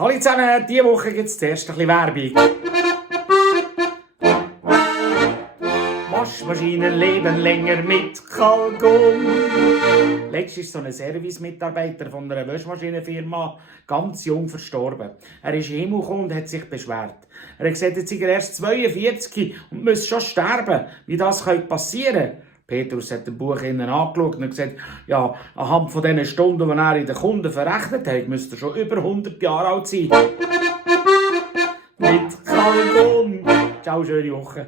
Hallo zusammen, diese Woche gibt es zuerst ein bisschen Werbung. Waschmaschinen leben länger mit Kalgon. Letztens ist so ein Service-Mitarbeiter von einer Waschmaschinenfirma ganz jung verstorben. Er ist in den Himmel gekommen und hat sich beschwert. Er hat gesagt, jetzt ist er erst 42 und muss schon sterben. Wie das passieren könnte? Petrus hat dem Buch innen angeschaut und gesagt, ja, anhand von den Stunden, die er in den Kunden verrechnet hat, müsste er schon über 100 Jahre alt sein. Mit Kalgon. Ciao, schöne Woche.